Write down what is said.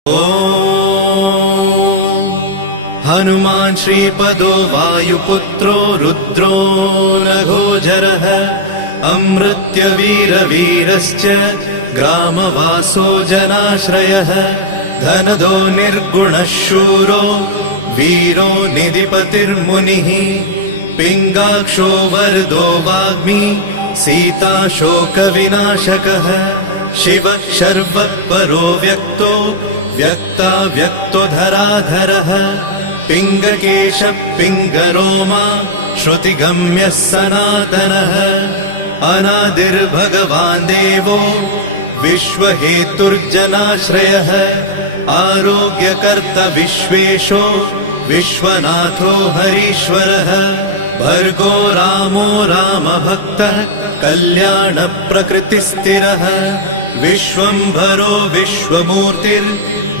हनुमान् श्रीपदो वायुपुत्रो रुद्रो नघोजरः अमृत्यवीरवीरश्च ग्रामवासो जनाश्रयः धनदो निर्गुणः शूरो वीरो निधिपतिर्मुनिः पिङ्गाक्षो वरदो वाग्मी सीता शोकविनाशकः शिवः शर्वः परो व्यक्तो व्यक्तो धराधरः पिङ्गकेशः पिङ्गरोमा श्रुतिगम्यः सनातनः अनादिर्भगवान् देवो विश्वहेतुर्जनाश्रयः आरोग्यकर्ता विश्वेशो विश्वनाथो हरीश्वरः भर्गो रामो रामभक्तः कल्याणप्रकृतिस्थिरः विश्वम्भरो विश्वमूर्तिर्